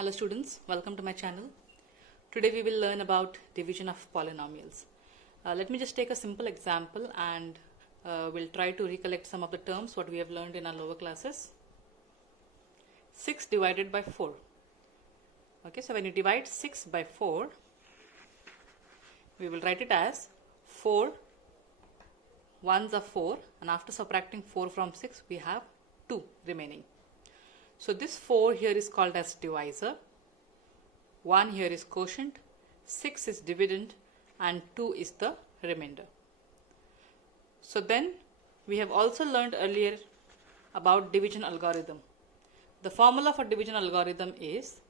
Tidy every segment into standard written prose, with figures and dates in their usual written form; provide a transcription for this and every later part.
Hello students, welcome to my channel. Today we will learn about division of polynomials. Let me just take a simple example and we'll try to recollect some of the terms what we have learned in our lower classes. 6 divided by 4. Okay, so when you divide 6 by 4, we will write it as 4 ones are 4, and after subtracting 4 from 6 we have 2 remaining. So this 4 here is called as divisor, 1 here is quotient, 6 is dividend, and 2 is the remainder. So then we have also learned earlier about division algorithm. The formula for division algorithm is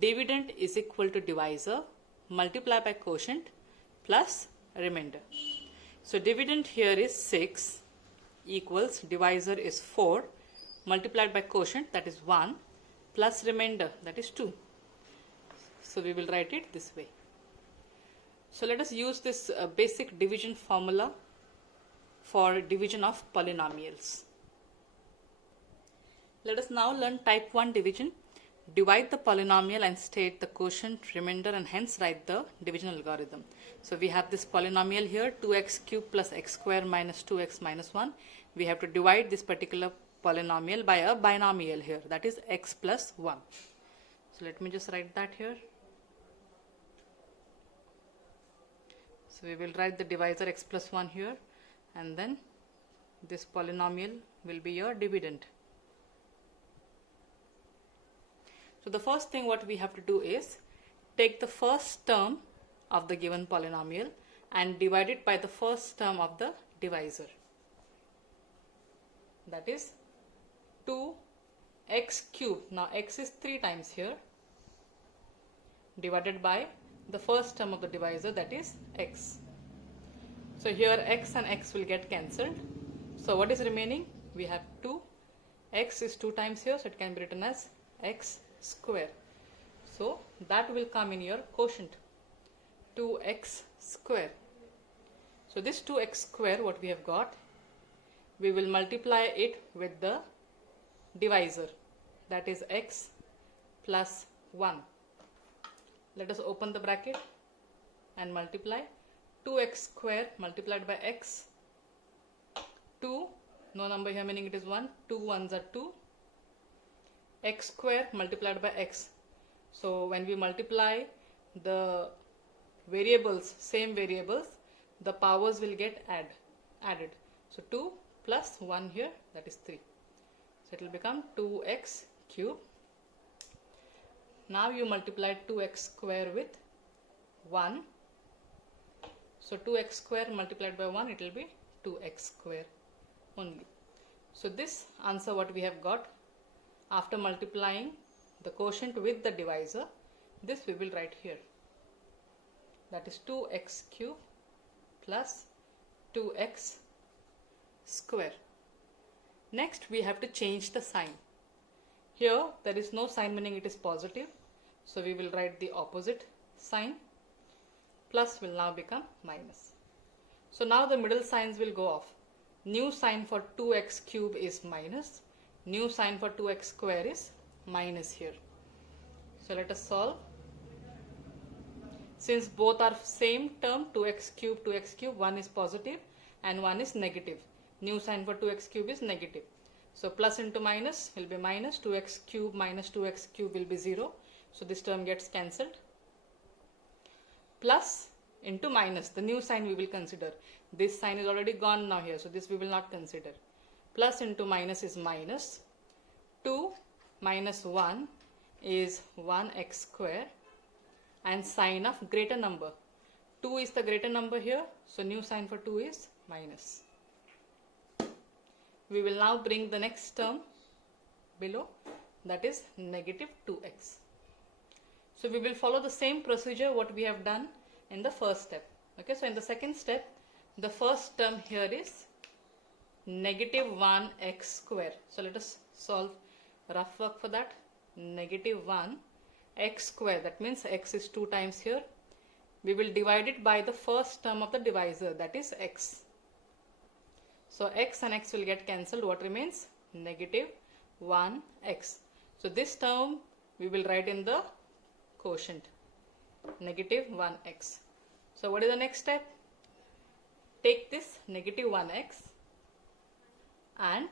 dividend is equal to divisor multiplied by quotient plus remainder. So dividend here is 6 equals divisor is 4 multiplied by quotient, that is 1, plus remainder, that is 2. So we will write it this way. So let us use this basic division formula for division of polynomials. Let us now learn type 1 division. Divide the polynomial and state the quotient, remainder, and hence write the division algorithm. So we have this polynomial here, 2x cubed plus x square minus 2x minus 1. We have to divide this particular polynomial by a binomial here, that is x plus 1. So let me just write that here. So we will write the divisor x plus 1 here, and then this polynomial will be your dividend. So the first thing what we have to do is take the first term of the given polynomial and divide it by the first term of the divisor. That is 2x cubed. Now x is 3 times here, divided by the first term of the divisor, that is x. So here x and x will get cancelled. So what is remaining? We have 2. X is 2 times here, so it can be written as x square. So that will come in your quotient, 2x square. So this 2x square what we have got, we will multiply it with the divisor, that is x plus 1. Let us open the bracket and multiply 2x square multiplied by x, 2, no number here meaning it is 1, 2 ones are 2, x square multiplied by x. So when we multiply the variables, same variables, the powers will get added. So 2 plus 1 here, that is 3. So it will become 2x cube. Now you multiply 2x square with 1. So 2x square multiplied by 1, it will be 2x square only. So this answer what we have got after multiplying the quotient with the divisor, this we will write here. That is 2x cube plus 2x square. Next we have to change the sign. Here there is no sign meaning it is positive. So we will write the opposite sign. Plus will now become minus. So now the middle signs will go off. New sign for 2x cube is minus. New sign for 2x square is minus here. So let us solve. Since both are same term, 2x cube, one is positive and one is negative. New sign for 2x cube is negative. So plus into minus will be minus, 2x cube minus 2x cube will be 0. So this term gets cancelled. Plus into minus, the new sign we will consider. This sign is already gone now here, so this we will not consider. Plus into minus is minus. 2 minus 1 is 1x square, and sign of greater number. 2 is the greater number here, so new sign for 2 is minus. We will now bring the next term below, that is negative 2x. So we will follow the same procedure what we have done in the first step. Okay, so in the second step, the first term here is negative 1x square. So let us solve rough work for that. Negative 1x square, that means x is 2 times here. We will divide it by the first term of the divisor, that is x. So x and x will get cancelled. What remains? Negative 1x. So this term we will write in the quotient negative 1x. So what is the next step? Take this negative 1x and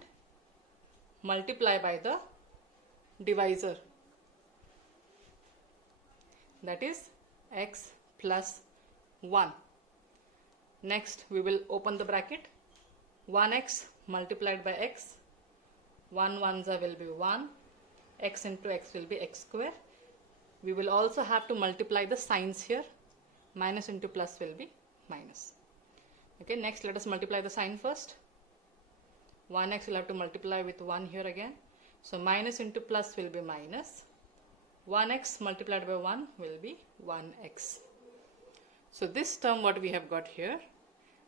multiply by the divisor, that is x plus 1. Next we will open the bracket, 1x multiplied by x, 1 ones will be 1, x into x will be x square. We will also have to multiply the signs here, minus into plus will be minus. Okay, next let us multiply the sign first. 1x will have to multiply with 1 here again. So minus into plus will be minus. 1x multiplied by 1 will be 1x. So this term what we have got here,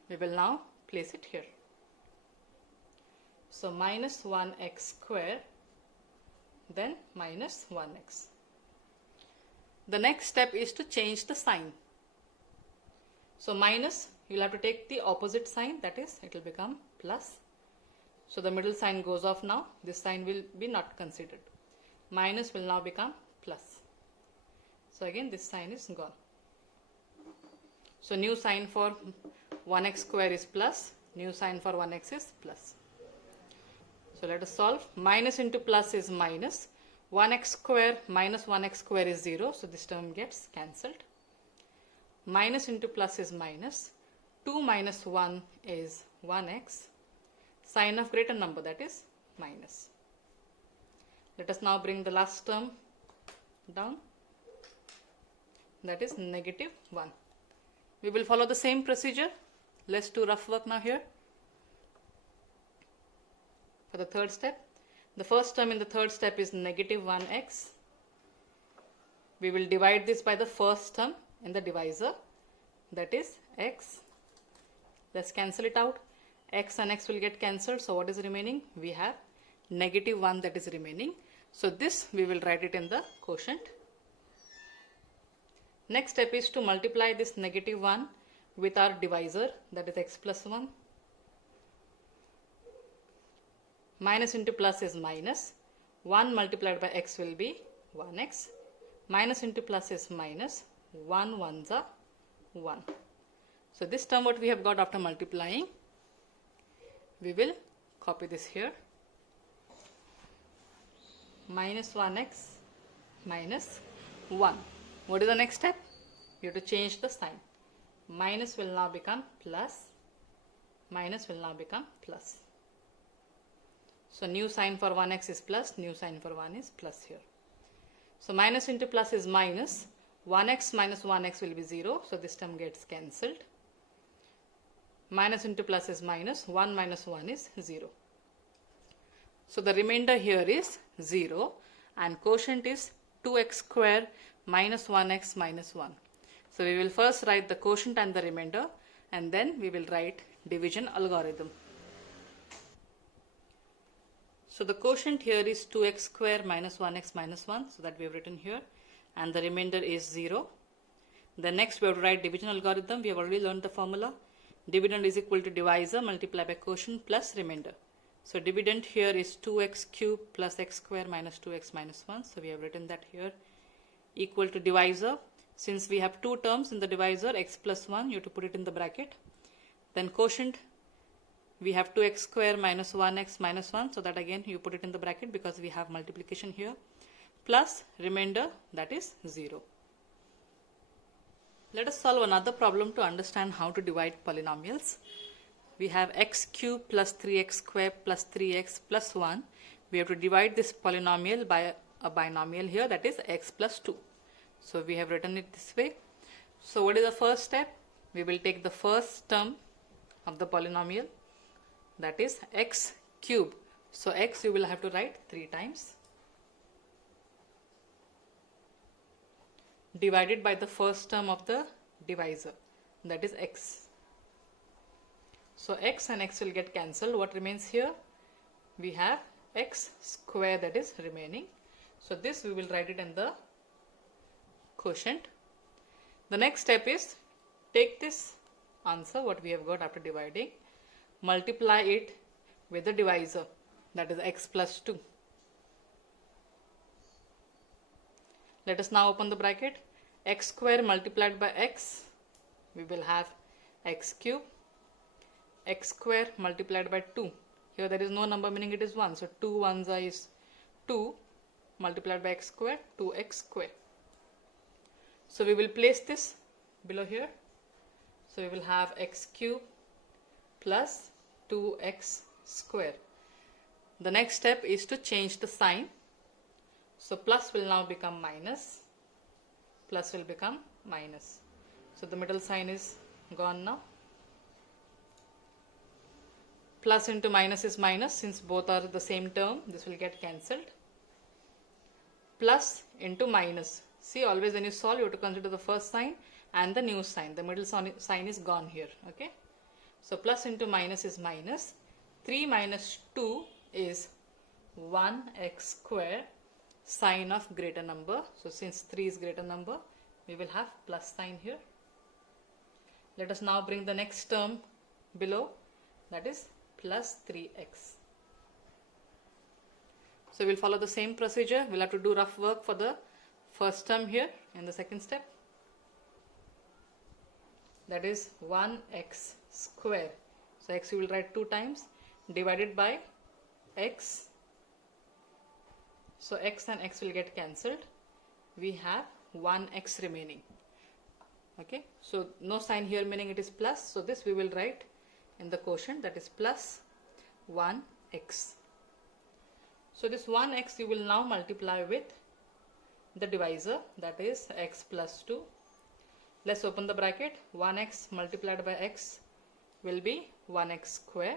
we will now place it here. So minus 1x square, then minus 1x. The next step is to change the sign. So minus, you will have to take the opposite sign, that is it will become plus. So the middle sign goes off now, this sign will be not considered. Minus will now become plus. So again this sign is gone. So new sign for 1x square is plus, new sign for 1x is plus. So let us solve. Minus into plus is minus. 1x square minus 1x square is 0, so this term gets cancelled. Minus into plus is minus. 2 minus 1 is 1x. Sign of greater number, that is minus. Let us now bring the last term down, that is negative 1. We will follow the same procedure. Let's do rough work now here. For the third step, the first term in the third step is negative 1x. We will divide this by the first term in the divisor, that is x. Let's cancel it out. X and x will get cancelled. So what is remaining? We have negative 1 that is remaining. So this we will write it in the quotient. Next step is to multiply this negative 1 with our divisor, that is x plus 1. Minus into plus is minus. 1 multiplied by x will be 1x. Minus into plus is minus. 1 ones are 1. So this term what we have got after multiplying, we will copy this here. Minus 1x minus 1. What is the next step? You have to change the sign. Minus will now become plus. Minus will now become plus. So new sign for 1x is plus, new sign for 1 is plus here. So minus into plus is minus. 1x minus 1x will be 0. So this term gets cancelled. Minus into plus is minus. 1 minus 1 is 0. So the remainder here is 0 and quotient is 2x square minus 1x minus 1. So we will first write the quotient and the remainder and then we will write division algorithm. So the quotient here is 2x square minus 1x minus 1, so that we have written here, and the remainder is 0. The next we have to write division algorithm. We have already learned the formula. Dividend is equal to divisor multiplied by quotient plus remainder. So dividend here is 2x cube plus x square minus 2x minus 1. So we have written that here equal to divisor. Since we have two terms in the divisor, x plus 1, you have to put it in the bracket. Then quotient, we have 2x square minus 1x minus 1. So that again you put it in the bracket because we have multiplication here. Plus remainder, that is 0. Let us solve another problem to understand how to divide polynomials. We have x cube plus 3x square plus 3x plus 1. We have to divide this polynomial by a binomial here, that is x plus 2. So we have written it this way. So what is the first step? We will take the first term of the polynomial, that is x cube. So x you will have to write 3 times. Divided by the first term of the divisor, that is x. So x and x will get cancelled. What remains here? We have x square that is remaining. So this we will write it in the quotient. The next step is take this answer what we have got after dividing, multiply it with the divisor, that is x plus 2. Let us now open the bracket. X square multiplied by x, we will have x cube. X square multiplied by 2. Here there is no number, meaning it is 1. So 2 ones are is 2 multiplied by x square, 2x square. So we will place this below here. So we will have x cube plus 2x square. The next step is to change the sign. So plus will now become minus. Plus will become minus. So the middle sign is gone now. Plus into minus is minus. Since both are the same term, this will get cancelled. Plus into minus. See, always when you solve, you have to consider the first sign and the new sign. The middle sign is gone here. Okay. So plus into minus is minus. 3 minus 2 is 1x square, sign of greater number. So since 3 is greater number, we will have plus sign here. Let us now bring the next term below, that is plus 3x. So we will follow the same procedure. We will have to do rough work for the first term here in the second step. That is 1x square. So x we will write 2 times divided by x. So x and x will get cancelled. We have 1x remaining. Okay, so no sign here, meaning it is plus. So this we will write in the quotient, that is plus 1x. So this 1x you will now multiply with the divisor, that is x plus 2. Let's open the bracket. 1x multiplied by x will be 1x square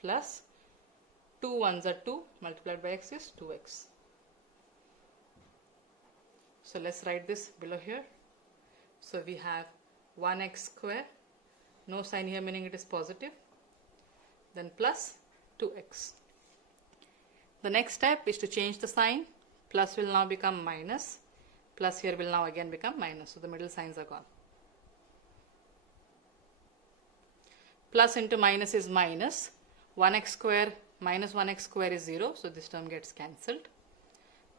plus 2 ones are 2 multiplied by x is 2x. So let's write this below here. So we have 1x square, no sign here, meaning it is positive, then plus 2x. The next step is to change the sign. Plus will now become minus, plus here will now again become minus. So the middle signs are gone. Plus into minus is minus. 1x square minus 1x square is 0. So this term gets cancelled.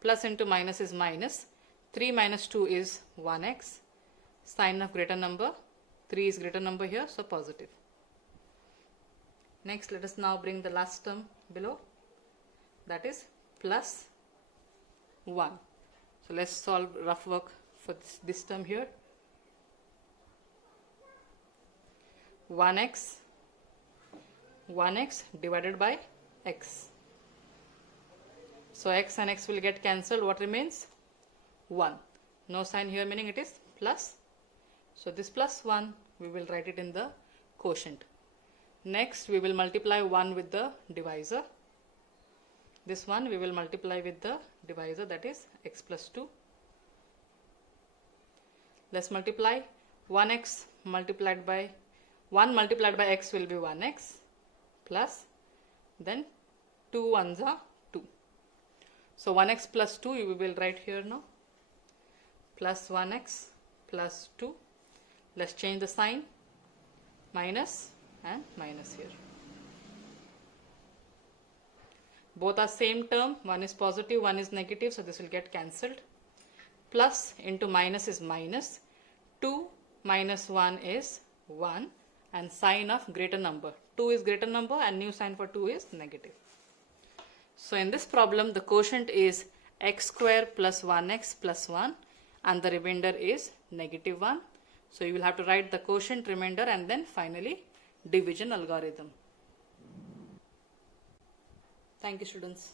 Plus into minus is minus. 3 minus 2 is 1x. Sign of greater number. 3 is greater number here, so positive. Next, let us now bring the last term below. That is plus 1. So let's solve rough work for this term here. 1x divided by x. So x and x will get cancelled. What remains? 1. No sign here, meaning it is plus. So this plus 1 we will write it in the quotient. Next we will multiply 1 with the divisor. This one we will multiply with the divisor, that is x plus 2. Let's multiply 1x multiplied by 1 multiplied by x will be 1x plus then 2 ones are 2. So 1x plus 2 we will write here now, plus 1x plus 2. Let's change the sign, minus and minus here. Both are same term, one is positive, one is negative, so this will get cancelled. Plus into minus is minus. 2 minus 1 is 1 and sign of greater number. 2 is greater number and new sign for 2 is negative. So in this problem the quotient is x square plus 1x plus 1 and the remainder is negative 1. So you will have to write the quotient, remainder and then finally division algorithm. Thank you, students.